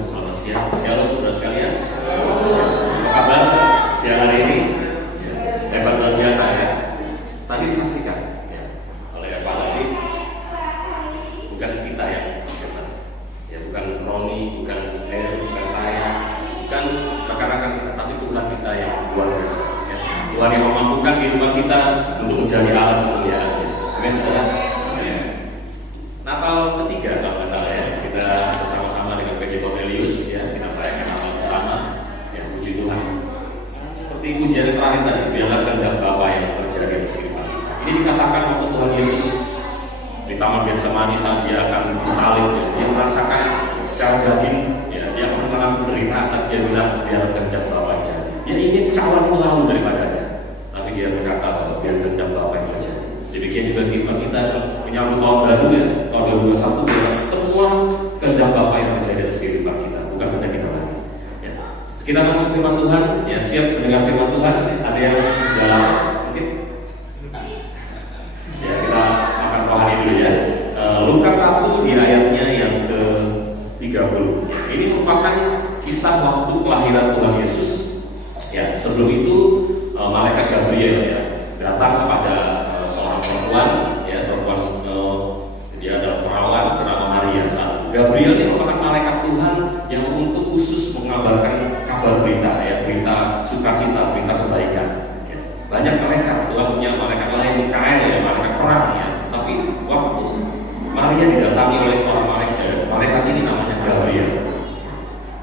Selamat siang, shalom saudara sekalian. Apa kabar siang hari ini? Hebat luar biasa ya. Tadi disaksikan ya, oleh Eva tadi, bukan kita yang hebat, ya bukan Roni, bukan Her, bukan saya, bukan rekan-rekan kita, tapi Tuhan kita yang luar biasa. Ya. Tuhan yang memampukan kehidupan kita untuk menjadi alat kemuliaan. Amin saudara. Natal ketiga kalau nggak salah ya, kita bersama-sama dengan PJ Cornelius ya, kita merayakan Natal bersama ya, puji Tuhan. Seperti pujian terakhir tadi, biarlah kehendak Bapa yang terjadi di sekitar kita. Ini dikatakan waktu Tuhan Yesus di Taman Getsemani saat dia akan disalib ya, dia merasakan secara daging ya, dia mengalami penderitaan dan dia bilang biar kehendak Bapa yang terjadi. Dia ingin calon yang lalu daripadanya, tapi dia berkata bahwa biar kehendak Bapa yang terjadi. Demikian juga kehidupan kita menyambut tahun baru ya, tahun 2021, biarlah semua kehendak Bapa yang terjadi atas kehidupan kita, bukan kehendak kita lagi. Ya. Kita akan masuk firman Tuhan, ya siap mendengar firman Tuhan. Ada yang dalam mungkin? Ya kita akan pahami dulu ya. Lukas 1 di ayatnya yang ke-30. Ini merupakan kisah waktu kelahiran Tuhan Yesus. Ya sebelum itu malaikat Gabriel ya datang kepada seorang perempuan, ya perempuan dia adalah perawan bernama Maria. Gabriel ini merupakan malaikat Tuhan yang untuk khusus mengabarkan kabar berita, ya berita sukacita, berita kebaikan. Ya. Banyak malaikat, Tuhan punya malaikat lain, Mikael ya, malaikat perang ya. Tapi waktu Maria didatangi oleh seorang malaikat ini namanya Gabriel.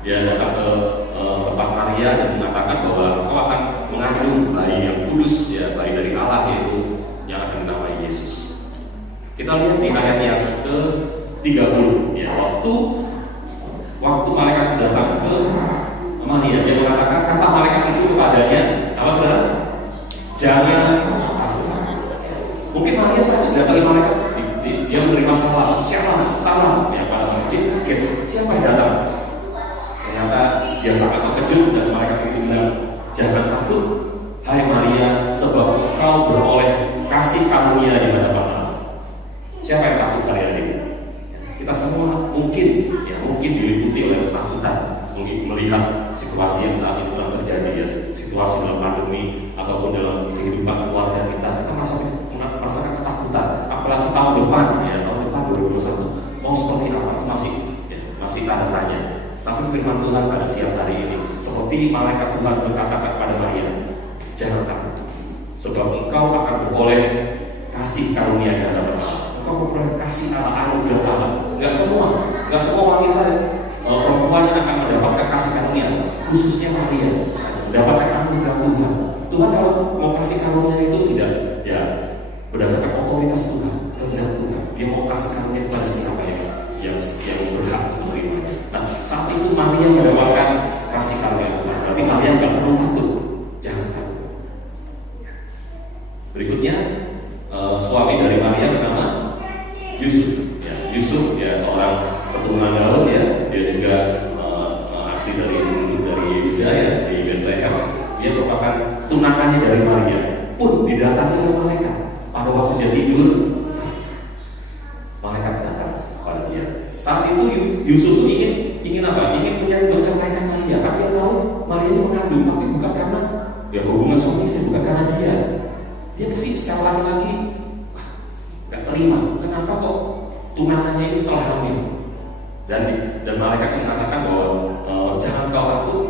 Dia datang ke tempat Maria dan mengatakan bahwa kau akan mengandung bayi yang kudus, ya bayi dari Allah yaitu yang akan dinamai Yesus. Kita lihat di ayat yang ke-30 ya, waktu malaikat datang ke Maria, dia mengatakan, kata malaikat itu kepadanya, apa saudara? Jangan takut. Mungkin Maria saat itu datangi malaikat, dia menerima salam, salam ya, dia kaget, siapa yang datang? Ternyata dia sangat terkejut dan malaikat itu bilang, jangan takut hai Maria, sebab engkau beroleh kasih karunia di hadapan Allah. Siapa yang takut hari ini? Kita semua mungkin diliputi oleh ketakutan, mungkin melihat situasi yang saat ini telah terjadi ya, situasi dalam pandemi ataupun dalam kehidupan keluarga kita merasakan ketakutan. Apalagi tahun depan ya, tahun depan 2021 mau seperti apa masih tanda tanya. Tapi firman Tuhan pada siang hari ini seperti malaikat Tuhan berkata kepada Maria, jangan takut, sebab engkau akan beroleh kasih karunia di hadapan Allah. Engkau beroleh kasih Allah, anugerah Allah. Enggak semua wanita perempuan yang akan mendapatkan kasih karunia, khususnya Maria mendapatkan anugerah Tuhan. Tuhan kalau mau kasih karunia itu tidak ya berdasarkan otoritas Tuhan, kehendak Tuhan. Dia mau kasih karunia kepada siapa yang berhak menerimanya. Nah, saat itu Maria mendapatkan kasih karunia Tuhan. Berarti Maria enggak perlu takut. Jangan takut. Berikutnya suami dari Maria bernama Yusuf. Ya, Yusuf ya seorang keturunan Daud ya. Dia juga asli dari Yehuda ya, di Bethlehem. Dia merupakan tunangannya dari Maria. Pun didatangi oleh malaikat pada waktu dia tidur. Malaikat datang kepada dia. Saat itu Yusuf itu ingin apa? Ingin menceraikan Maria. Tapi dia tahu Maria ini mengandung, tapi bukan karena ya hubungan suami istri, bukan karena dia. Dia mesti secara lagi gak terima. Kenapa kok tunangannya ini setelah hamil? Dan malaikat mengatakan bahwa jangan kau takut,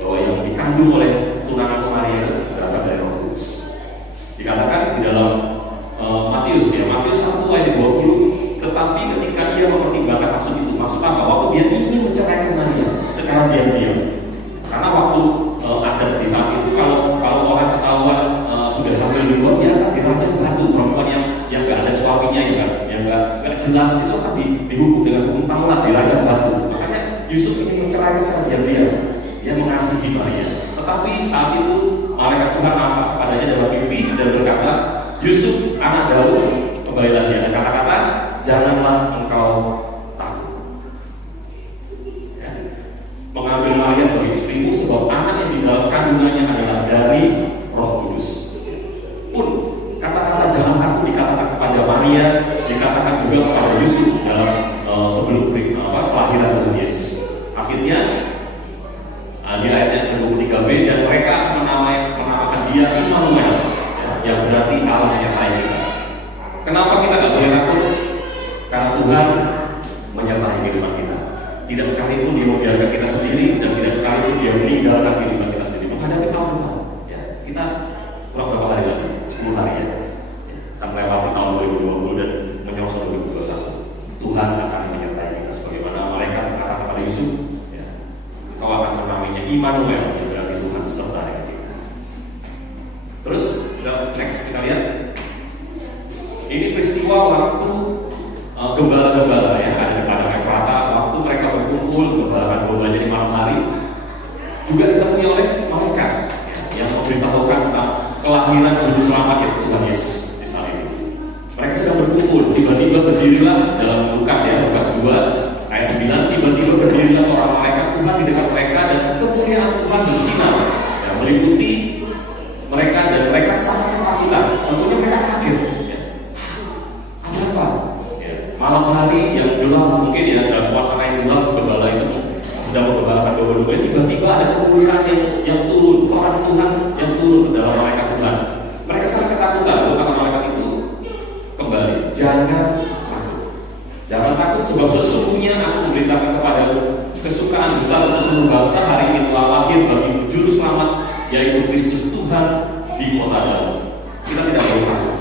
bahwa yang dikandung oleh tunangan Maria berasal dari Roh Kudus. Dikatakan di dalam Matius 1 ayat 20, tetapi ketika ia mempertimbangkan maksud apa? Waktu dia ingin menceraikan Maria secara diam-diam. Karena waktu adat di saat itu kalau orang ketahuan sudah hamil duluan, dia akan dirajam batu. Perempuan yang nggak ada suaminya, yang nggak jelas itu akan dihukum dengan hukum taurat, dirajam batu. Makanya Yusuf ingin menceraikan secara diam-diam. Dia mengasihi Maria. Tetapi saat itu malaikat Tuhan nampak kepadanya dalam mimpi dan berkata, Yusuf anak Daud, kembali lagi ada kata-kata, janganlah engkau takut ya, mengambil Maria sebagai istrimu, sebab anak yang di dalam kandungannya adalah dari Roh Kudus. Pun kata-kata jangan takut dikatakan kepada Maria, dikatakan juga kepada Yusuf dalam sebelum kelahiran Tuhan Yesus. Akhirnya Tuhan menyertai kehidupan kita. Tidak sekalipun Dia membiarkan kita sendiri, dan tidak sekalipun Dia meninggalkan kehidupan kita sendiri menghadapi tahun depan. Ya, kita kurang berapa hari lagi? 10 hari ya. Kita melewati tahun 2020 dan menyongsong 2021. Tuhan akan menyertai kita sebagaimana malaikat berkata kepada Yusuf, ya, Kau akan bernamanya Immanuel, yang berarti Tuhan beserta dengan kita. Terus next kita lihat. Ini peristiwa waktu gembala-gembala yang ada di padang Efrata, waktu mereka berkumpul gembalakan dombanya di malam hari, juga ditemui oleh malaikat yang memberitahukan tentang kelahiran juru selamat yaitu Tuhan Yesus di saat itu. Mereka sedang berkumpul, tiba-tiba berdirilah dalam Lukas 2 ayat 9, tiba-tiba berdirilah seorang malaikat Tuhan di dekat mereka dan kemuliaan Tuhan bersinar yang meliputi mereka, dan mereka sangat ketakutan. Tentunya mereka kaget. Malam hari yang gelap, mungkin ya dalam suasana yang gelap, gembala itu sedang menggembalakan domba-domba, tiba-tiba ada kemuliaan yang turun, terang Tuhan yang turun ke dalam malaikat Tuhan. Mereka sangat ketakutan. Lalu kata malaikat itu kembali, jangan takut, sebab sesungguhnya aku memberitakan kepadamu kesukaan besar untuk seluruh bangsa. Hari ini telah lahir bagimu juru selamat, yaitu Kristus Tuhan di kota Daud. Kita tidak perlu takut,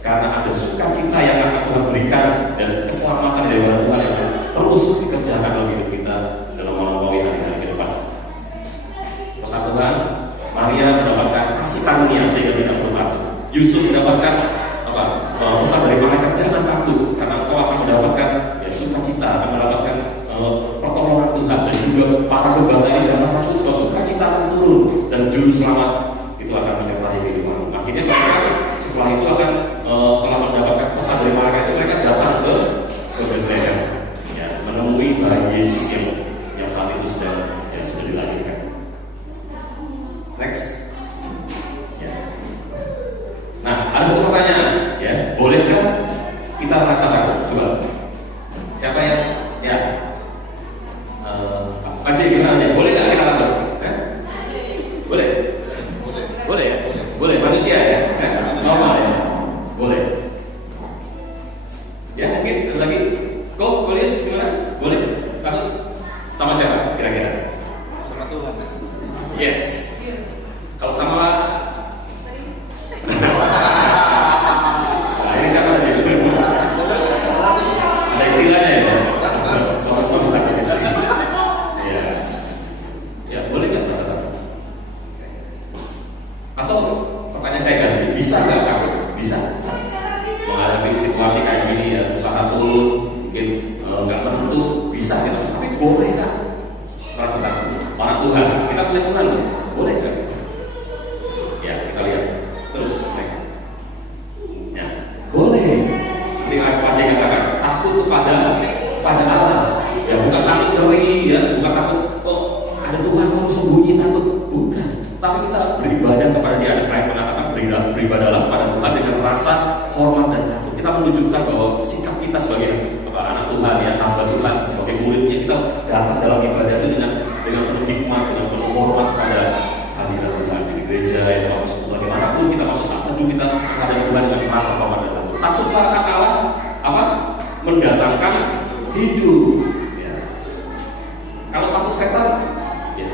karena ada sukacita yang akan Tuhan berikan dan keselamatan dari Tuhan yang terus dikerjakan dalam hidup kita dalam melampaui hari-hari ke depan. Pesan Tuhan, Maria mendapatkan kasih karunia sehingga tidak perlu takut. Yusuf mendapatkan pesan dari malaikat, jangan takut, karena engkau akan mendapatkan sukacita, akan mendapatkan pertolongan Tuhan. Dan juga para gembala ini jangan takut, sebab sukacita akan turun dan juru selamat itu akan menyertai kehidupan. Akhirnya mereka setelah itu akan setelah mendapatkan pesan dari malaikat itu, mereka datang ke Bethlehem, ya, menemui bayi Yesus yang saat itu sudah dilahirkan. Next, ya. Nah, ada satu pertanyaan, ya, bolehkah kita merasa takut? Coba, siapa yang, ya, Pak Cik, gimana aja? Boleh nggak kita takut? Boleh, boleh ya, boleh manusia ya, normal ya. Boleh. Ya, mungkin ada lagi. Kok polis gimana? Boleh? Takut? Sama siapa kira-kira? Sama Tuhan. Yes. Kalau sama nah, ini siapa tadi? Ada istilahnya ya? Sama-sama takut bisa. Ya. Ya, boleh nggak merasa takut? Atau pertanyaan saya ganti, bisa nggak takut? Bisa. Menghadapi situasi kayak gini ya, usaha turun, mungkin nggak menentu, bisa gitu. Tapi boleh kan merasa takut? Para Tuhan, kita punya Tuhan, boleh kan? Ya, kita lihat. Terus, next. Ya, boleh. Seperti yang Pak Cik katakan, takut kepada Allah. Ya, bukan takut dari, ya, bukan takut. Oh, ada Tuhan harus sembunyi takut, bukan. Tapi kita beribadah kepada Dia. Ada ayat mengatakan beribadahlah kepada Tuhan dengan rasa hormat dan takut. Kita menunjukkan bahwa sikap kita sebagai anak Tuhan, ya, hamba Tuhan, sebagai muridnya, kita datang dalam ibadah itu dengan penuh hikmat, dengan penuh hormat kepada hadirat Tuhan di gereja, ya, bagaimanapun kita masuk saat teduh, kita ada Tuhan dengan rasa hormat dan takut. Takut kepada Allah apa? Mendatangkan hidup. Ya. Kalau takut setan, ya,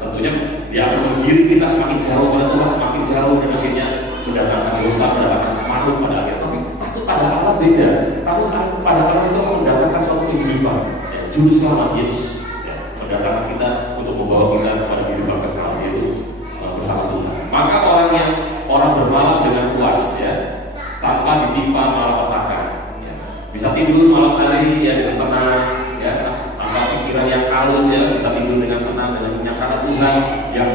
tentunya dia akan menggiring kita semakin jauh pada Tuhan, semakin jauh, dan akhirnya mendatangkan dosa, mendatangkan maut pada akhirnya. Tapi takut pada Allah beda. Takut pada Allah itu akan mendatangkan suatu kehidupan, ya, juru selamat Yesus, ya, mendatangkan kita untuk membawa kita kepada kehidupan kekal, yaitu bersama Tuhan. Maka orang bermalam dengan puas, ya, tanpa ditimpa malapetaka, ya, bisa tidur malam hari, ya, dengan tenang, ya, tanpa pikiran yang kalut, ya, bisa tidur dengan tenang, dengan menyangka Tuhan yang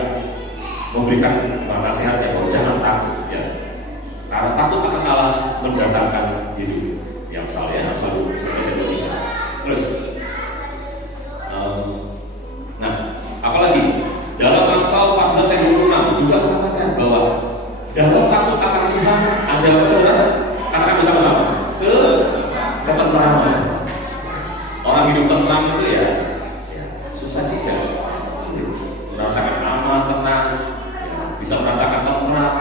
memberikan nasihatnya bahwa jangan takut, ya, karena takut akan Allah mendatangkan hidup. Yang misalnya selalu saya berikan. Terus, nah, apalagi dalam Amsal 14 ayat 26 juga mengatakan bahwa dalam takut akan Tuhan ada apa saudara? Katakan bersama-sama, ketenteraman. Orang hidup tenang itu ya susah juga, sulit. Merasakan aman, tenang, ya, bisa merasakan tenang.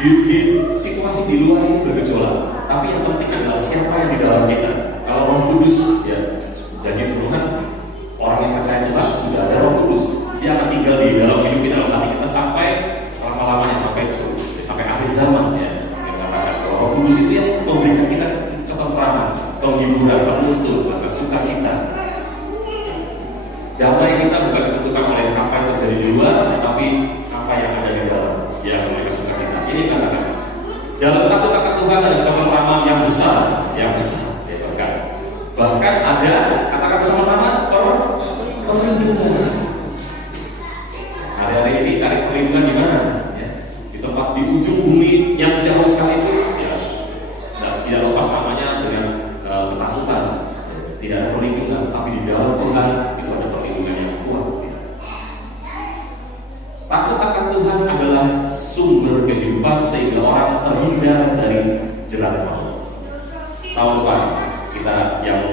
Di situasi di luar ini bergejolak, tapi yang penting adalah siapa yang di dalam kita. Kalau Kudus, ya. Jadi Tuhan, orang yang percaya Tuhan sudah ada Roh Kudus. Dia akan tinggal di dalam hidup kita, dalam hati kita sampai selama-lamanya, sampai akhir zaman, ya. Roh Kudus itu yang memberikan kita ketentraman, penghiburan, penuntun, bahkan sukacita. Damai kita bukan ditentukan oleh apa yang terjadi di luar, tapi apa yang ada di dalam, yang mereka sukacita. Ini katakan, dalam takut akan Tuhan ada ketentraman yang besar, ya bahkan ada, katakan bersama-sama, perlindungan. Hari-hari ini cari perlindungan di mana? Ya, di tempat di ujung bumi yang jauh sekali itu, ya, dan tidak lepas namanya dengan ketakutan. Tidak ada perlindungan, tapi di dalam Tuhan itu ada perlindungan yang kuat. Ya. Takut akan Tuhan adalah sumber kehidupan sehingga orang terhindar dari jerat maut. Tahun depan kita yang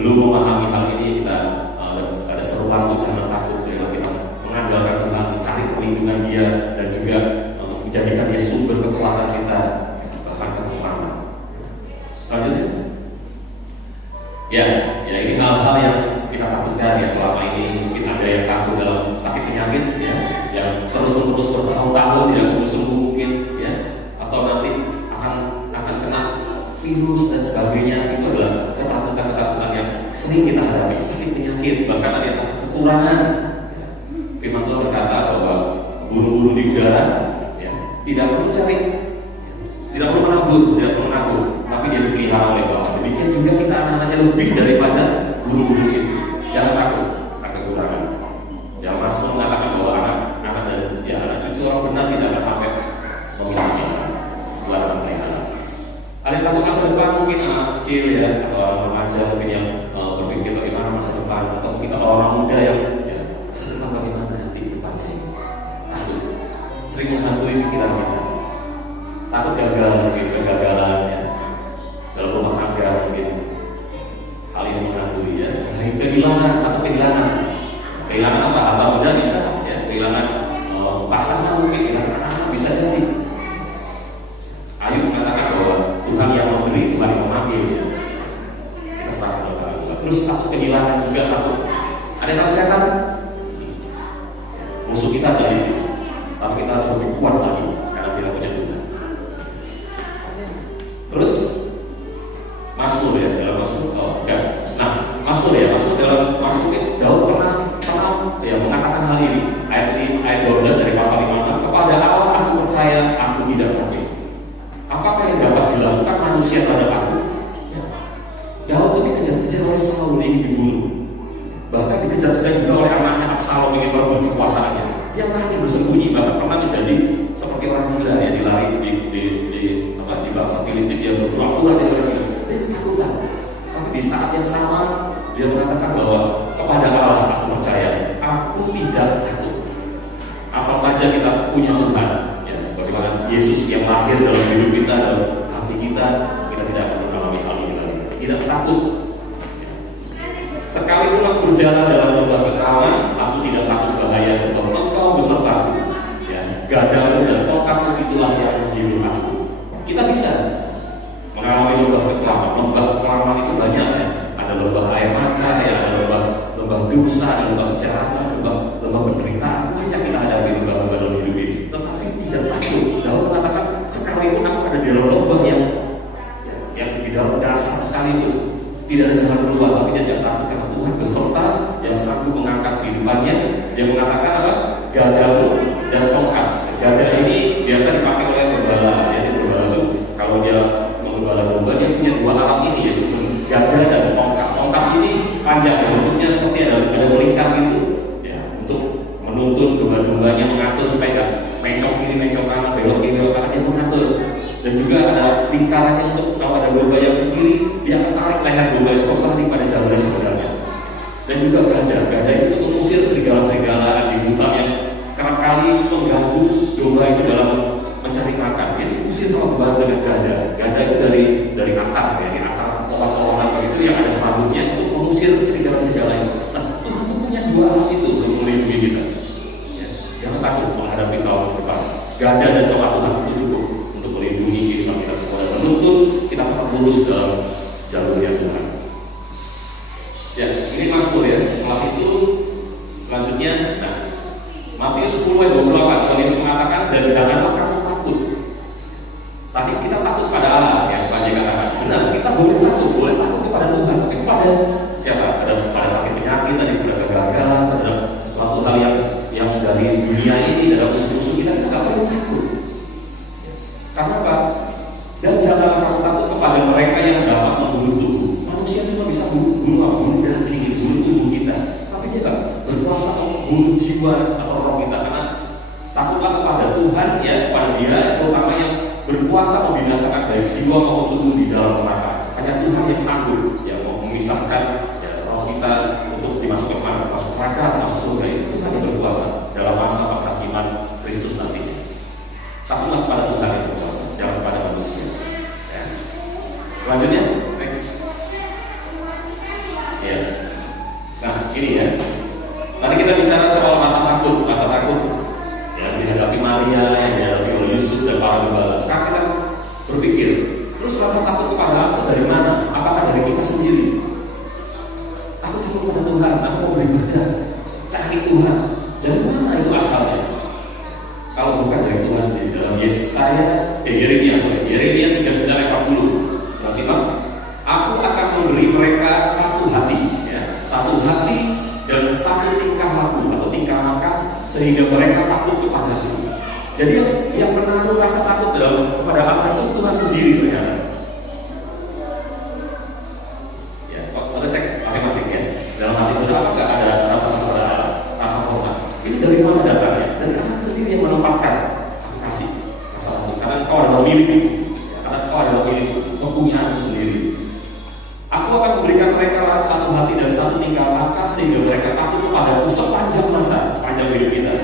belum memahami hal ini, kita ada seruan untuk jangan takut, ya, kita mengandalkan Tuhan, mencari perlindungan Dia, dan juga menjadikan Dia sumber kekuatan kita, bahkan ketentraman. Selanjutnya, ya ini hal-hal yang kita takutkan, ya. Selama ini mungkin ada yang takut dalam sakit penyakit, ya, yang terus-menerus bertahun-tahun tidak sembuh-sembuh mungkin, ya, atau nanti akan kena virus dan sebagainya. Itu adalah ketakutan yang sering kita hadapi, sakit penyakit, bahkan ada yang takut kekurangan. Firman Tuhan berkata bahwa burung-burung di udara, ya, tidak perlu cari, ya, tidak perlu menabur, tapi dia dipelihara oleh Bapa. Demikian juga kita anak-anaknya lebih daripada burung-burung itu. Jangan takut akan kekurangan. Yang Mazmur mengatakan bahwa anak-anak dan anak cucu orang benar tidak akan sampai memiliki Tuhan akan pelihara. Ada yang takut masa depan, mungkin anak kecil, ya, atau orang remaja mungkin yang berpikir bagaimana masa depan, atau mungkin orang muda yang masa depan bagaimana nanti di depannya ini. Takut, sering menghantui pikiran kita. Takut gagal, mungkin kegagalan, ya, dalam rumah tangga mungkin hal ini menghantui, ya. Kehilangan apa? Harta benda bisa, ya. Kehilangan pasangan mungkin, kehilangan anak bisa jadi. Ayub mengatakan bahwa Tuhan yang memberi, Tuhan yang mengambil, ya. Kita serahkan kepada Tuhan. Terus takut kehilangan juga, takut. Ada yang takut setan? Musuh kita adalah iblis, tapi kita harus lebih kuat lagi karena kita punya Tuhan. Terus Mazmur, ya, dalam Mazmur, Mazmur, ya, Mazmur dalam Mazmur itu Daud pernah ya mengatakan hal ini. Ayat 12 dari pasal 56, kepada Allah aku percaya, aku tidak takut. Apakah yang dapat dilakukan manusia terhadap aku? Ya. Daud itu dikejar-kejar oleh Saul, ingin dibunuh. Bahkan dikejar-kejar juga oleh anaknya Absalom, ingin merebut kekuasaannya. Dia lari bersembunyi, bahkan pernah menjadi seperti orang gila, ya, dilari di bangsa Filistin. Dia berpura-pura jadi orang gila. Dia ketakutan. Tapi di saat yang sama dia mengatakan bahwa kepada Allah aku percaya, aku tidak takut. Asal saja kita punya Tuhan, ya, sebagaimana Yesus yang lahir dalam hidup kita, dalam hati kita tidak akan mengalami hal ini lagi. Tidak takut. Sekalipun aku berjalan dalam lembah kekeraman, aku tidak takut bahaya, sebab Engkau besertaku. Ya, gadamu dan tongkatmu itulah yang menghibur aku. Kita bisa mengalami lembah kekeraman. Lembah kekeraman itu banyak, ya. Ada lembah air mata, ya, ada lembah dosa, ada lembah kejahatan, lembah penderitaan. Banyak kita hadapi lembah-lembah dalam hidup ini. Tetapi tidak takut. Daud mengatakan, sekalipun aku ada di dalam lembah yang di dalam dasar sekalipun, tidak ada jalan keluar, tapi dia tidak takut karena Tuhan beserta yang sanggup mengangkat kehidupannya. Dia mengatakan apa? Gadamu dan tongkat. Gada ini biasa dipakai oleh gembala. Jadi gembala itu kalau dia menggembala domba, dia punya dua alat ini, yaitu gada dan tongkat. Tongkat ini panjang, bentuknya seperti ada melingkar gitu, ya, untuk menuntun domba-dombanya, mengatur supaya nggak mencong kiri, mencong kanan, belok kiri, belok kanan, dia mengatur. Dan juga ada lingkarannya untuk kalau ada domba yang ke kiri, dia akan tarik leher domba itu kembali pada jalurnya sebenarnya. Dan juga gada itu untuk mengusir serigala-serigala di hutan yang kerap kali mengganggu domba itu dalam mencari makan. Jadi diusir sama gembala dengan gada. Gada itu dari akar, ya, di akar pohon-pohonan begitu yang ada serabutnya untuk mengusir serigala-serigala itu. Nah, Tuhan itu punya dua alat itu untuk melindungi kita. Ya, jangan takut menghadapi tahun depan. Gada dan tongkat Tuhan itu cukup untuk melindungi kehidupan kita semua dan menuntun kita tetap lurus dalam jalurnya Tuhan. kepada siapa? Pada sakit penyakit, tadi pada kegagalan, pada sesuatu hal yang dari dunia ini, dari musuh-musuh kita nggak perlu takut. Karena apa? Dan jangan kamu takut kepada mereka yang dapat membunuh tubuh. Manusia cuma bisa bunuh daging, bunuh tubuh kita, tapi dia nggak berkuasa membunuh jiwa atau roh kita. Karena takutlah kepada Tuhan, ya, kepada Dia, terutama yang berkuasa membinasakan baik jiwa maupun tubuh di dalam neraka. Hanya Tuhan yang sanggup yang mau memisahkan ya, roh kita untuk dimasukkan ke masuk neraka, masuk surga. Itu Tuhan yang berkuasa dalam masa penghakiman Kristus nantinya. Takutlah kepada Tuhan yang berkuasa, jangan kepada manusia. Ya. Selanjutnya, next. Ya. Nah, ini ya. Tadi kita bicara soal rasa takut yang dihadapi Maria, yang dihadapi oleh Yusuf dan para gembala. Sekarang kita berpikir, terus rasa takut kepada aku dari mana? Apakah dari kita sendiri? Aku takut kepada Tuhan, aku mau beribadah, cari Tuhan. Dari mana itu asalnya? Kalau bukan dari Tuhan sendiri. Dalam Yeremia 39:40, sudah simak. Aku akan memberi mereka satu hati, ya, satu hati dan satu tingkah laku atau tingkah langkah sehingga mereka takut kepadaku. Jadi yang menaruh rasa takut kepada Allah itu Tuhan sendiri ternyata. Ya, saudara cek masing-masing ya. Dalam hati saudara apakah ada rasa takut kepada Allah, rasa hormat? Itu dari mana datangnya? Dari Allah sendiri yang menempatkan. Aku kasih rasa takut karena kau adalah milikku, ya, karena kau adalah milikku, kau punya aku sendiri. Aku akan memberikan mereka satu hati dan satu tingkah langkah sehingga mereka takut kepadaku sepanjang masa, sepanjang hidup kita,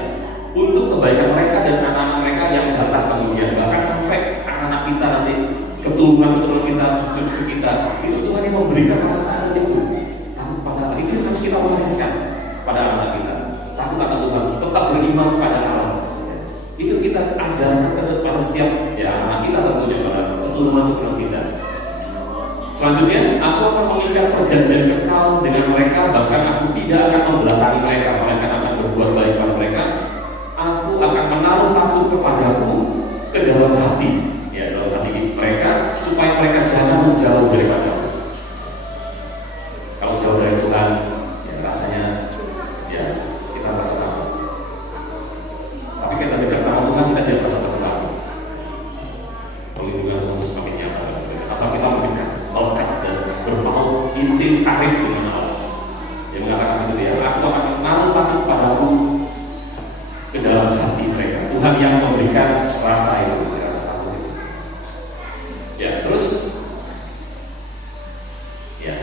untuk kebaikan mereka dan anak-anak mereka yang datang kemudian, bahkan sampai anak-anak kita nanti, keturunan kita, cucu kita. Itu Tuhan yang memberikan rasa takut itu. Takut pada Allah itu yang harus kita wariskan pada anak kita. Takut akan Tuhan, tetap beriman kepada Allah. Itu kita ajarkan kepada setiap ya anak kita tentunya, pada keturunan kita. Selanjutnya, aku akan mengikat perjanjian kekal dengan mereka, bahkan aku tidak akan membelakangi mereka, melainkan akan berbuat baik pada mereka. Aku akan menaruh takut kepadaku ke dalam hati, ya, dalam hati mereka, supaya mereka jangan menjauh daripada aku. Kalau jauh dari Tuhan, ya rasanya, ya kita merasa takut. Tapi kita dekat sama Tuhan, kita tidak merasa takut lagi. Perlindungan Tuhan semakin nyata. Asal kita mendekat, melekat dan berpaut intim karib dengan Allah. Yang mengatakan seperti itu, aku akan menaruh takut padaku ke dalam hati mereka. Tuhan yang memberikan rasa itu, rasa takut itu. Ya, terus ya,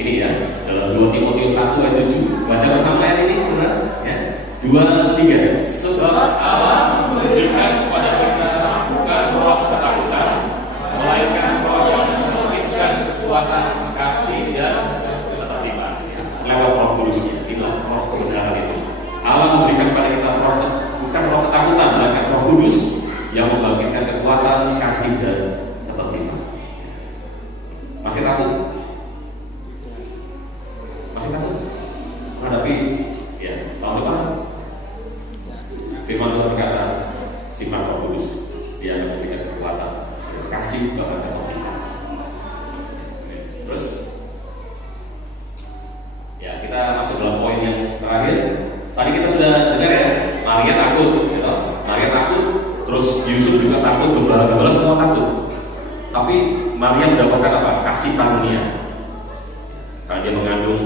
ini ya, dalam 2 Timotius 1:7. Baca bersama ayat ini, saudara. Ya. 2-3. Sebab Allah memberikan kepada kita bukan roh ketakutan, melainkan roh yang memberikan kekuatan, kasih dan ketertiban. Lewat Roh Kudusnya, inilah roh kebenaran itu. Allah memberikan kepada kita roh, bukan roh ketakutan, melainkan Roh Kudus yang membangkitkan kekuatan, kasih dan ketertiban. Masih takut? Masih takut? Menghadapi ya tahun depan? Firman Tuhan berkata, simpan Roh Kudus, Dia akan memberikan kekuatan, kasih bahkan ketertiban. Terus ya kita masuk dalam poin yang terakhir. Tadi kita sudah dengar ya, Maria takut, gitu. Maria takut, terus Yusuf juga takut, gembala-gembala semua takut. Tapi Maria mendapatkan apa? Kasih karunia, karena dia mengandung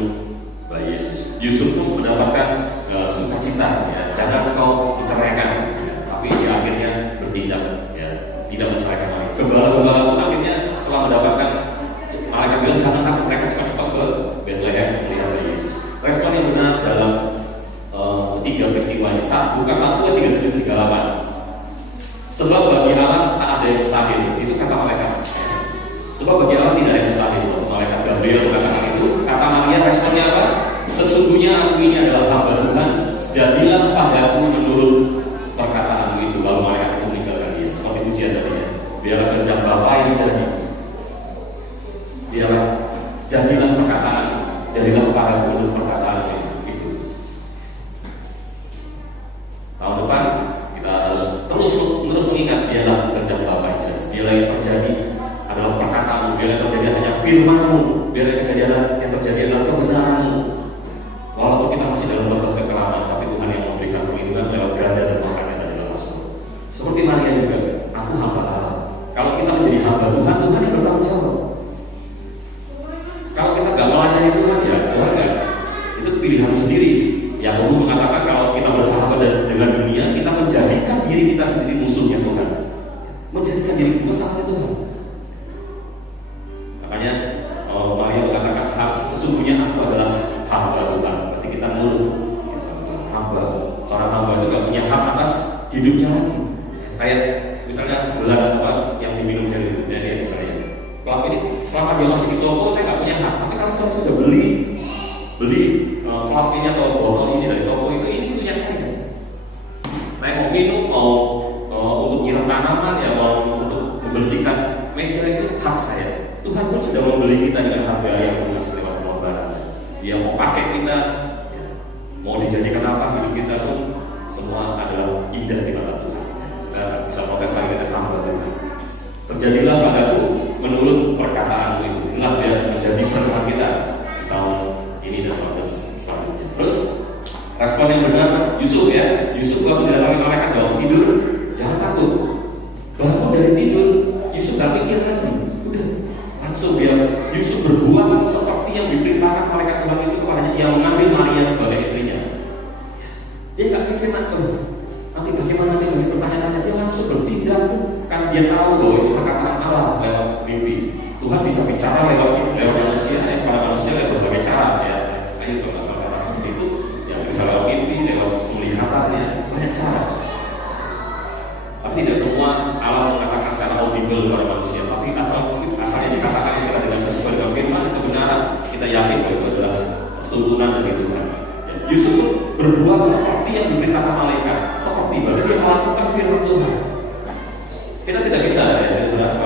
bayi Yesus. Yusuf pun mendapatkan sukacita, ya. Jangan kau menceraikan, ya. Tapi dia akhirnya bertindak, ya, tidak menceraikan lagi. Gembala-gembala pun akhirnya setelah mendapatkan, mereka bilang jangan takut, mereka cepat-cepat ke Bethlehem melihat bayi Yesus. Respon yang benar dalam ketiga peristiwa ini. Lukas 1:37-38. Sebab bagi Allah tak ada yang mustahil. Itu kata malaikat. Sebab bagi Allah tidak ada yang mustahil. Malaikat Gabriel mengatakan itu. Kata Maria, responnya apa? Sesungguhnya aku ini adalah hamba Tuhan. Jadilah padaku menurut perkataanmu itu. Lalu malaikat itu meninggalkan dia. Seperti pujian tadinya. Biarlah kehendak Bapa yang jadi. Biarlah jadilah perkataan. Jadilah kepadaku menurut perkataanmu itu. Tahun depan kita harus terus mengingat, biarlah kehendak Bapa yang jadi. Biarlah yang terjadi adalah perkataanmu. Biarlah yang terjadi hanya firmanmu. Biarlah yang terjadi adalah pilihanmu sendiri. Yakobus mengatakan kalau kita bersahabat dengan dunia, kita menjadikan diri kita sendiri musuhnya Tuhan. Menjadikan diri kita sama Tuhan. Makanya Maria mengatakan, sesungguhnya aku adalah hamba Tuhan. Berarti kita nurut hamba. Seorang hamba itu gak punya hak atas hidupnya lagi. Kayak misalnya gelas apa yang diminum dari ya, misalnya kalau ini selama dia masih di toko saya gak punya hak. Tapi kalau saya sudah beli klub ini atau botol ini dari toko ini punya saya. Saya mau minum, mau untuk nyiram tanaman ya, mau untuk membersihkan meja itu hak saya. Tuhan pun sudah membeli kita dengan harga yang lunas lewat pengorbanan. Dia mau pakai kita, ya, mau dijadikan apa hidup kita pun semua adalah indah di mata Tuhan. Kita bisa protes lagi dengan hamba Tuhan. Terjadilah padaku menurut perkataanmu itu. Inilah dia menjadi perkataan kita di tahun ini dan tahun selanjutnya. Terus respon yang benar Yusuf ya. Yusuf waktu didatangi malaikat dalam tidur, jangan takut. Bangun dari tidur, Yusuf gak pikir lagi. Udah langsung dia Yusuf berbuat seperti yang diperintahkan malaikat Tuhan itu kepadanya. Yang mengambil Maria sebagai istrinya. Dia gak pikir nanti bagaimana nanti pertanyaannya. Dia langsung bertindak karena dia tahu bahwa itu perkataan Allah lewat mimpi. Tuhan bisa bicara lewat manusia, para manusia lewat berbagai cara ya. Ayo kalau masalah kata seperti itu, ya bisa lewat mimpi, lewat penglihatannya, banyak cara. Tapi tidak semua Allah mengatakan secara audible kepada manusia. Tapi asalnya dikatakan kita dengan sesuai dengan firman kebenaran, kita yakin bahwa itu adalah tuntunan dari Tuhan. Ya, Yusuf berbuat seperti yang diperintahkan malaikat, seperti berarti dia melakukan firman Tuhan. Kita tidak bisa ya, saudara,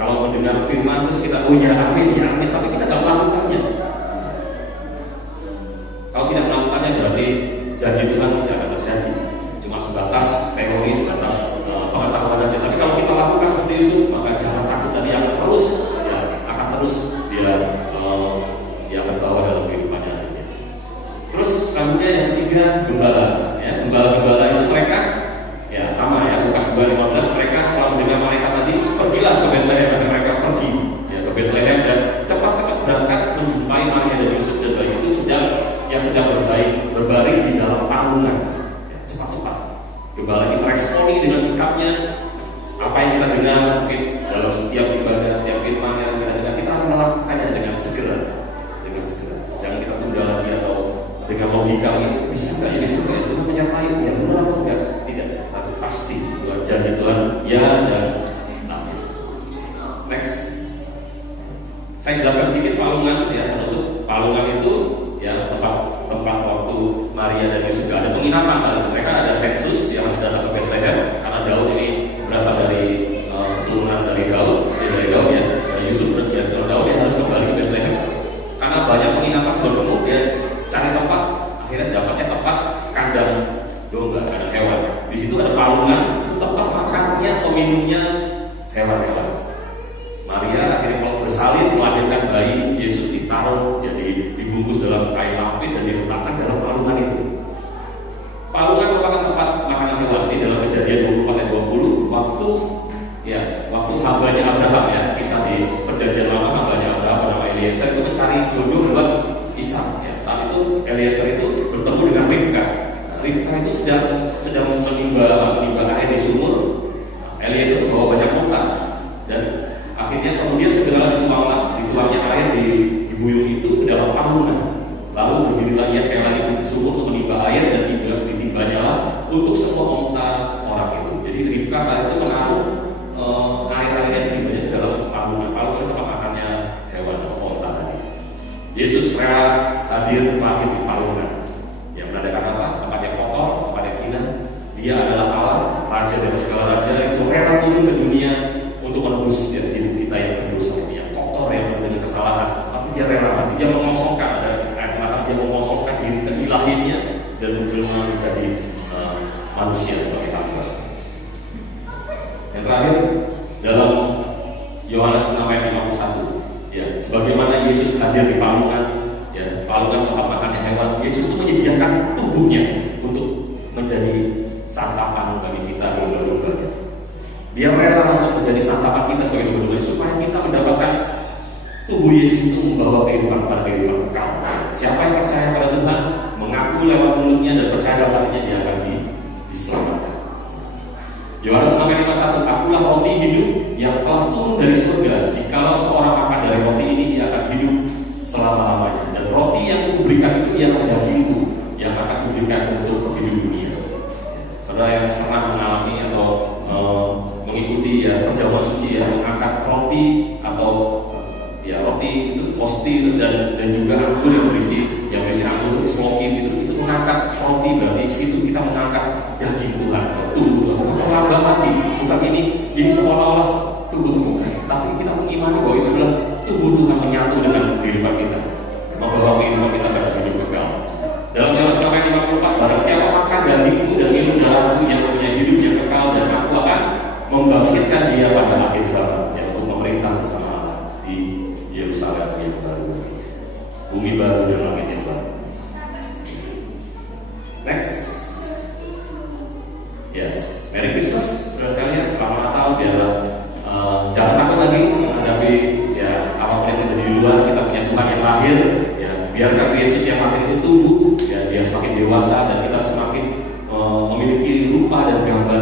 kalau mendengar firman terus kita ya amin, tapi kita tidak melakukannya. Kalau tidak melakukannya berarti janji Tuhan tidak akan terjadi. Cuma sebatas teori, sebatas pengetahuan saja. Tapi kalau kita lakukan seperti Yusuf, maka jangan takut, tadi akan terus dia akan bawa dalam kehidupannya. Terus selanjutnya yang ketiga, gembala. Ya, gembala-gembala itu mereka ya sama ya, Lukas 2:15, mereka setelah mendengar malaikat tadi pergilah ke Betlehem. Mereka pergi ya ke Betlehem dan cepat-cepat berangkat menjumpai Maria dan Yusuf dan bayi itu sedang berbaring di dalam palungan. Ya, cepat-cepat. Gembala ini meresponi dengan sikapnya apa yang kita dengar mungkin dalam setiap ibadah, setiap firman yang kita dengar, kita harus melakukannya dengan segera. Jangan kita tunda lagi atau dengan logika ini bisa nggak ini sebenarnya Tuhan menyertai ya benar atau enggak? Tidak, tapi pasti Tuhan janji Tuhan ya dan amin. Next, saya jelaskan sedikit palungan ya, penutup palungan itu ya tempat waktu Maria dan Yusuf ada penginapan saat itu. Mereka ada sensus yang harus datang ke Betlehem karena Daud ini berasal dari keturunan dari Daud ya. Yusuf berarti Daud dia harus kembali ke Betlehem karena banyak penginapan sudah penuh, dia cari tempat, akhirnya dapatnya tempat kandang domba, kandang hewan. Di situ ada palungan, itu tempat makannya atau minumnya hewan-hewan. Maria akhirnya mau bersalin melahirkan bayi Yesus, ditaruh jadi dibungkus dalam kain lapis dan diletakkan dalam palungan itu. Palungan merupakan tempat makan hewan. Ini dalam Kejadian 24 ayat 20 waktu hambanya Abraham ya, kisah di perjanjian lama, hambanya Abraham bernama Eliezer itu mencari jodoh buat Ishak ya. Saat itu Eliezer itu bertemu dengan Ribka. Ribka itu sedang menimba air di sumur. Eliezer membawa banyak onta dan akhirnya kemudian segera dituangnya air di buyung itu ke dalam palungan. Lalu berdirilah ia sekali lagi di sumur untuk menimba air dan ditimbanya lah untuk semua onta orang itu. Jadi Ribka saat itu menaruh air-air yang ditimbanya ke dalam palungan. Palungan itu tempat makannya hewan onta tadi. Yesus rela hadir lahir di palungan. Yang menandakan apa? Tempat yang kotor, tempat yang hina. Dia adalah Allah, Raja dari segala raja, itu rela turun ke dunia untuk menebus hidup kita yang berdosa, yang kotor, yang penuh dengan kesalahan. Tapi dia rela mati, dia mengosongkan, dia mengosongkan diri keilahiannya dan menjelma menjadi manusia sebagai hamba. Yang terakhir dalam Yohanes 6 ayat 51, ya, sebagaimana Yesus hadir di palungan, ya, palungan tempat makannya hewan, Yesus itu menyediakan tubuhnya untuk menjadi santapan bagi kita domba-dombanya. Dia rela untuk menjadi santapan kita sebagai domba-dombanya supaya kita mendapatkan tubuh Yesus itu membawa kehidupan pada kehidupan kekal. Siapa yang percaya pada Tuhan, kuberikan itu ialah dagingku yang akan kuberikan untuk hidup dunia. Saudara yang pernah mengalami atau mengikuti ya perjamuan suci yang mengangkat roti atau ya roti itu tosti itu dan juga anggur yang berisi anggur slokin itu mengangkat roti, berarti itu kita mengangkat daging Tuhan, tubuh Tuhan. Terlambat mati, bukan ini seolah-olah tubuh Tuhan, tapi kita mengimani bahwa itu adalah tubuh Tuhan menyatu dengan kehidupan kita, membawa kehidupan kita pada hidup kekal. Dalam Yohanes 8:54, barang siapa makan dagingku dan minum darahku yang mempunyai hidup yang kekal, dan aku akan membangkitkan dia pada akhir zaman, yang untuk memerintah bersama Allah di Yerusalem yang baru, bumi baru dan langit yang baru. Next, yes, Merry Christmas, saudara sekalian, selamat Natal. Biarlah jangan takut lagi menghadapi ya apapun yang terjadi di luar. Kita punya Tuhan yang lahir. Ya, biarkan Yesus yang lahir itu tumbuh, ya, dia semakin dewasa dan kita semakin memiliki rupa dan gambar